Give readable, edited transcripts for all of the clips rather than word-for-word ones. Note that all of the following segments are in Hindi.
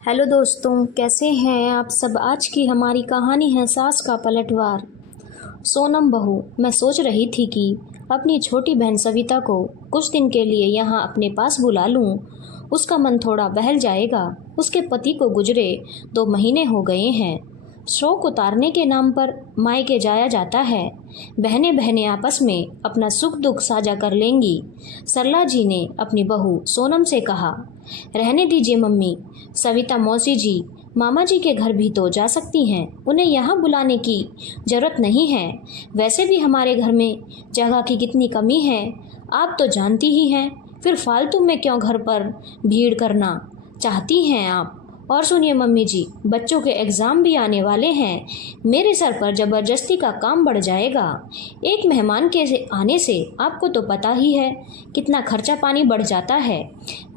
हेलो दोस्तों, कैसे हैं आप सब। आज की हमारी कहानी है सास का पलटवार। सोनम बहू, मैं सोच रही थी कि अपनी छोटी बहन सविता को कुछ दिन के लिए यहाँ अपने पास बुला लूँ। उसका मन थोड़ा बहल जाएगा। उसके पति को गुजरे 2 महीने हो गए हैं। शौक उतारने के नाम पर मायके जाया जाता है। बहनें बहनें आपस में अपना सुख दुख साझा कर लेंगी। सरला जी ने अपनी बहू सोनम से कहा, रहने दीजिए मम्मी, सविता मौसी जी मामा जी के घर भी तो जा सकती हैं, उन्हें यहाँ बुलाने की ज़रूरत नहीं है। वैसे भी हमारे घर में जगह की कितनी कमी है, आप तो जानती ही हैं। फिर फालतू में क्यों घर पर भीड़ करना चाहती हैं आप। और सुनिए मम्मी जी, बच्चों के एग्ज़ाम भी आने वाले हैं। मेरे सर पर ज़बरदस्ती का काम बढ़ जाएगा। एक मेहमान के आने से आपको तो पता ही है कितना खर्चा पानी बढ़ जाता है।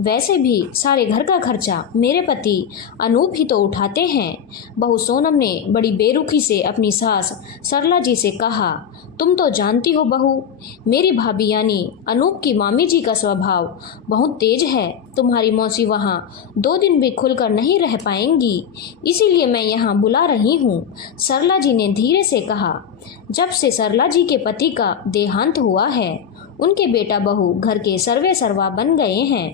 वैसे भी सारे घर का खर्चा मेरे पति अनूप ही तो उठाते हैं। बहू सोनम ने बड़ी बेरुखी से अपनी सास सरला जी से कहा, तुम तो जानती हो बहू, मेरी भाभी यानी अनूप की मामी जी का स्वभाव बहुत तेज है। तुम्हारी मौसी वहाँ 2 दिन भी खुलकर नहीं रह पाएंगी, इसीलिए मैं यहाँ बुला रही हूँ, सरला जी ने धीरे से कहा। जब से सरला जी के पति का देहांत हुआ है, उनके बेटा बहू घर के सर्वे सर्वा बन गए हैं।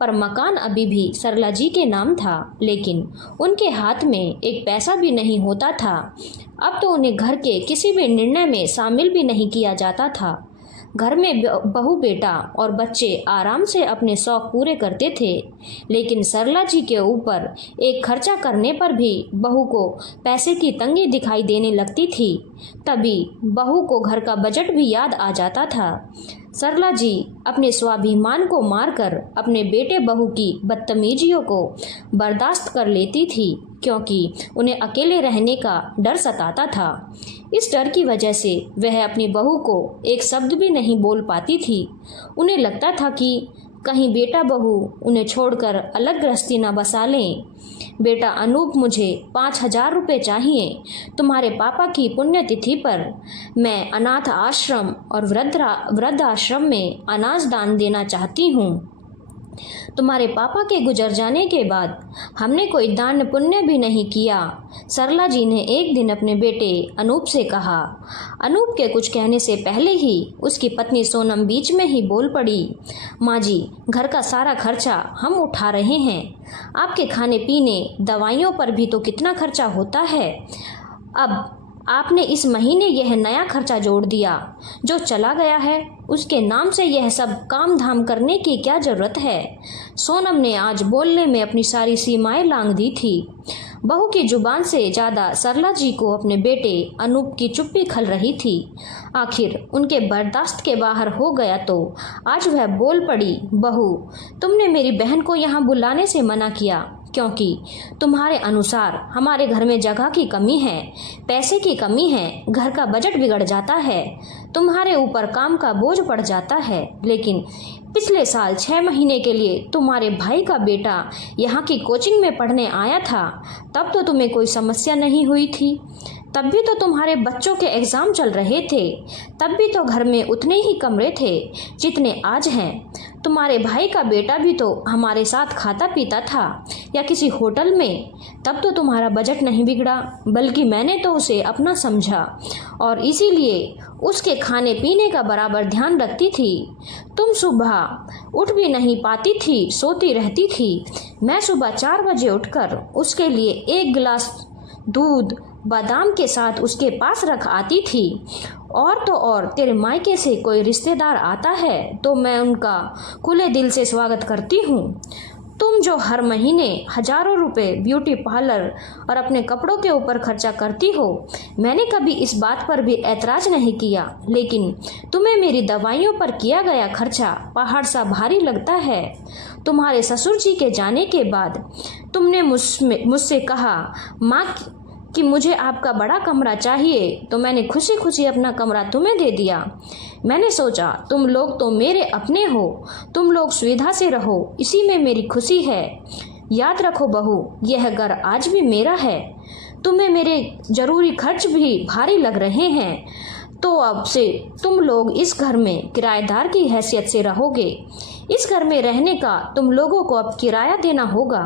पर मकान अभी भी सरला जी के नाम था, लेकिन उनके हाथ में एक पैसा भी नहीं होता था। अब तो उन्हें घर के किसी भी निर्णय में शामिल भी नहीं किया जाता था। घर में बहू बेटा और बच्चे आराम से अपने शौक पूरे करते थे, लेकिन सरला जी के ऊपर एक खर्चा करने पर भी बहू को पैसे की तंगी दिखाई देने लगती थी। तभी बहू को घर का बजट भी याद आ जाता था। सरला जी अपने स्वाभिमान को मारकर अपने बेटे बहू की बदतमीजियों को बर्दाश्त कर लेती थी, क्योंकि उन्हें अकेले रहने का डर सताता था। इस डर की वजह से वह अपनी बहू को एक शब्द भी नहीं बोल पाती थी। उन्हें लगता था कि कहीं बेटा बहू उन्हें छोड़कर अलग गृहस्थी न बसा लें। बेटा अनूप, मुझे 5,000 रुपये चाहिए। तुम्हारे पापा की पुण्यतिथि पर मैं अनाथ आश्रम और वृद्ध आश्रम में अनाज दान देना चाहती हूँ। तुम्हारे पापा के गुजर जाने के बाद हमने कोई दान पुण्य भी नहीं किया, सरला जी ने एक दिन अपने बेटे अनूप से कहा। अनूप के कुछ कहने से पहले ही उसकी पत्नी सोनम बीच में ही बोल पड़ी, माँ जी, घर का सारा खर्चा हम उठा रहे हैं। आपके खाने पीने दवाइयों पर भी तो कितना खर्चा होता है। अब आपने इस महीने यह नया खर्चा जोड़ दिया। जो चला गया है उसके नाम से यह सब काम धाम करने की क्या ज़रूरत है। सोनम ने आज बोलने में अपनी सारी सीमाएं लांघ दी थी। बहू की जुबान से ज़्यादा सरला जी को अपने बेटे अनूप की चुप्पी खल रही थी। आखिर उनके बर्दाश्त के बाहर हो गया तो आज वह बोल पड़ी, बहू, तुमने मेरी बहन को यहाँ बुलाने से मना किया क्योंकि तुम्हारे अनुसार हमारे घर में जगह की कमी है, पैसे की कमी है, घर का बजट बिगड़ जाता है, तुम्हारे ऊपर काम का बोझ पड़ जाता है। लेकिन पिछले साल 6 महीने के लिए तुम्हारे भाई का बेटा यहाँ की कोचिंग में पढ़ने आया था, तब तो तुम्हें कोई समस्या नहीं हुई थी। तब भी तो तुम्हारे बच्चों के एग्ज़ाम चल रहे थे, तब भी तो घर में उतने ही कमरे थे जितने आज हैं। तुम्हारे भाई का बेटा भी तो हमारे साथ खाता पीता था या किसी होटल में, तब तो तुम्हारा बजट नहीं बिगड़ा, बल्कि मैंने तो उसे अपना समझा और इसीलिए उसके खाने पीने का बराबर ध्यान रखती थी। तुम सुबह उठ भी नहीं पाती थी, सोती रहती थी। मैं सुबह 4 बजे उठकर उसके लिए 1 गिलास दूध बादाम के साथ उसके पास रख आती थी। और तो और, तेरे मायके से कोई रिश्तेदार आता है तो मैं उनका खुले दिल से स्वागत करती हूँ। तुम जो हर महीने हजारों रुपए ब्यूटी पार्लर और अपने कपड़ों के ऊपर खर्चा करती हो, मैंने कभी इस बात पर भी ऐतराज नहीं किया, लेकिन तुम्हें मेरी दवाइयों पर किया गया खर्चा पहाड़ सा भारी लगता है। तुम्हारे ससुर जी के जाने के बाद तुमने मुझसे कहा, माँ, कि मुझे आपका बड़ा कमरा चाहिए, तो मैंने खुशी खुशी अपना कमरा तुम्हें दे दिया। मैंने सोचा तुम लोग तो मेरे अपने हो, तुम लोग सुविधा से रहो, इसी में मेरी खुशी है। याद रखो बहू, यह घर आज भी मेरा है। तुम्हें मेरे जरूरी खर्च भी भारी लग रहे हैं, तो अब से तुम लोग इस घर में किराएदार की हैसियत से रहोगे। इस घर में रहने का तुम लोगों को अब किराया देना होगा।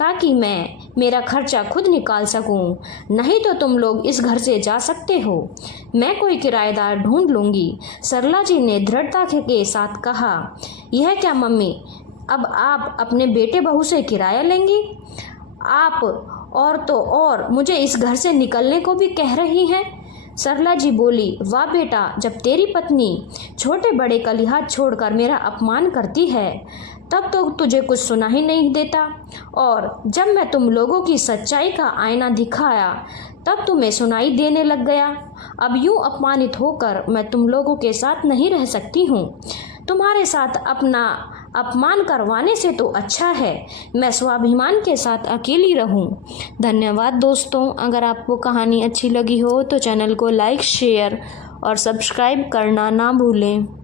ताकि मैं मेरा खर्चा खुद निकाल सकूं। नहीं तो तुम लोग इस घर से जा सकते हो, मैं कोई किराएदार ढूंढ लूँगी। सरला जी ने दृढ़ता के साथ कहा। यह क्या मम्मी, अब आप अपने बेटे बहू से किराया लेंगी? आप और तो और मुझे इस घर से निकलने को भी कह रही हैं। सरला जी बोली, वाह बेटा, जब तेरी पत्नी छोटे बड़े का लिहाज छोड़कर मेरा अपमान करती है तब तो तुझे कुछ सुना ही नहीं देता, और जब मैं तुम लोगों की सच्चाई का आईना दिखाया तब तुम्हें सुनाई देने लग गया। अब यूं अपमानित होकर मैं तुम लोगों के साथ नहीं रह सकती हूँ। तुम्हारे साथ अपना अपमान करवाने से तो अच्छा है मैं स्वाभिमान के साथ अकेली रहूं। धन्यवाद दोस्तों। अगर आपको कहानी अच्छी लगी हो तो चैनल को लाइक, शेयर और सब्सक्राइब करना ना भूलें।